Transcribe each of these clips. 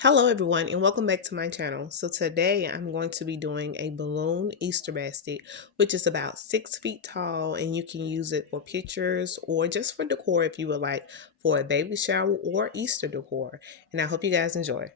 Hello everyone and welcome back to my channel. So today I'm going to be doing a balloon Easter basket, which is about 6 feet tall, and you can use it for pictures or just for decor if you would like, for a baby shower or Easter decor. And I hope you guys enjoy.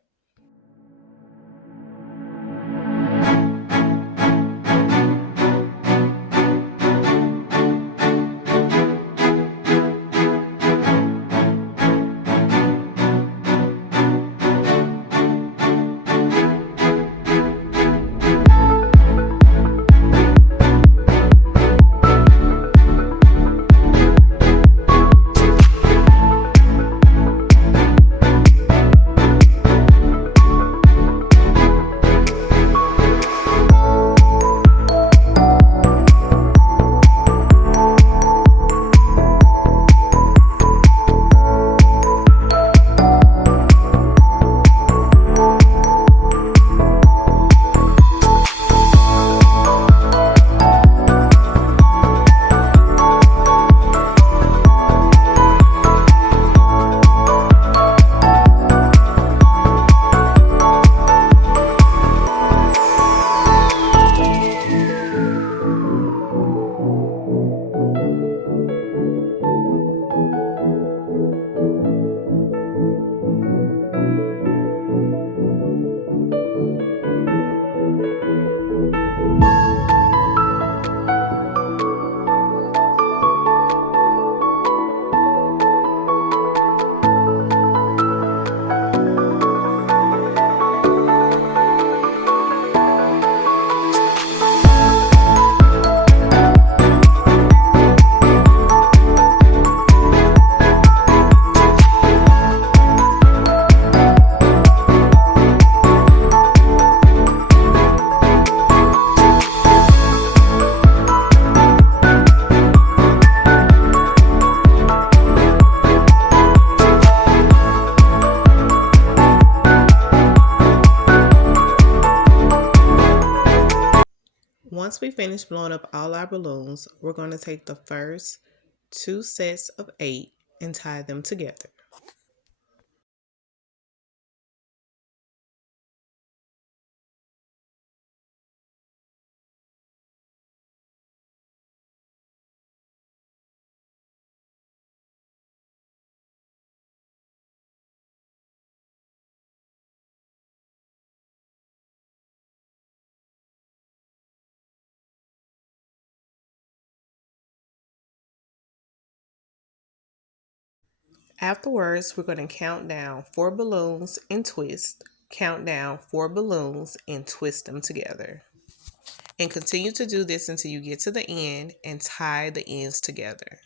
Once we finish blowing up all our balloons, we're going to take the first two sets of 8 and tie them together. Afterwards, we're going to count down 4 balloons and twist, count down 4 balloons and twist them together. And continue to do this until you get to the end and tie the ends together.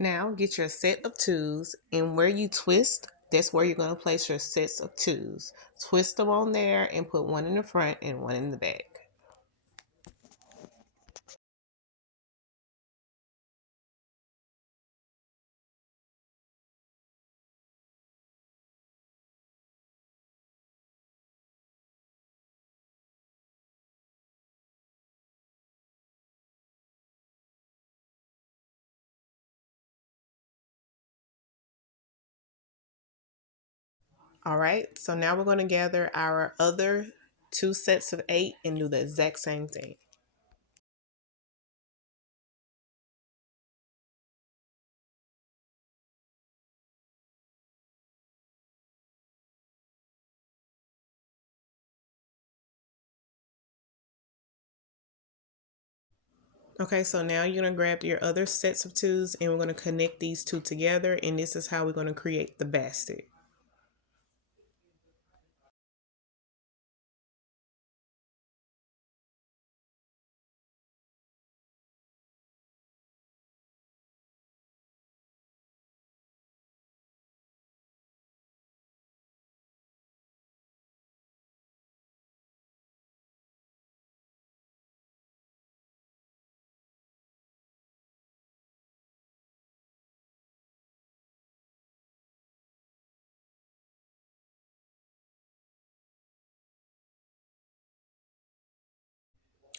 Now get your set of 2s, and where you twist, that's where you're going to place your sets of 2s. Twist them on there and put one in the front and one in the back. All right, so now we're going to gather our other 2 sets of 8 and do the exact same thing. Okay, so now you're going to grab your other sets of twos and we're going to connect these two together, and this is how we're going to create the basket.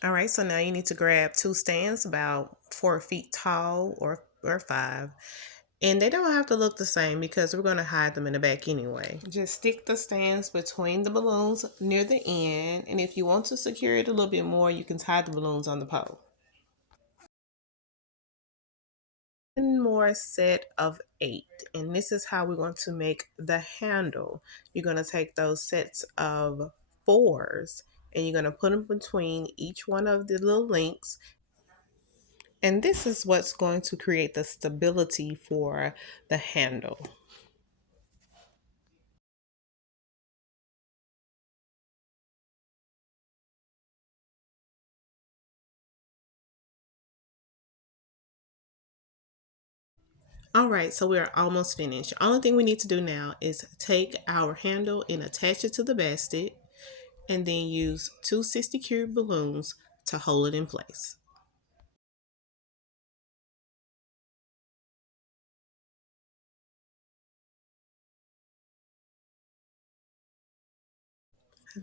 All right, so now you need to grab two stands about 4 feet tall or five. And they don't have to look the same because we're going to hide them in the back anyway. Just stick the stands between the balloons near the end. And if you want to secure it a little bit more, you can tie the balloons on the pole. One more set of 8. And this is how we're going to make the handle. You're going to take those sets of 4s and you're going to put them between each one of the little links. And this is what's going to create the stability for the handle. All right, so we're almost finished. The only thing we need to do now is take our handle and attach it to the basket and then use two 60 cube balloons to hold it in place.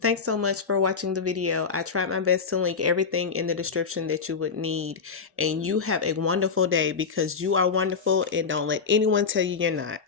Thanks so much for watching the video. I tried my best to link everything in the description that you would need. And you have a wonderful day because you are wonderful and don't let anyone tell you you're not.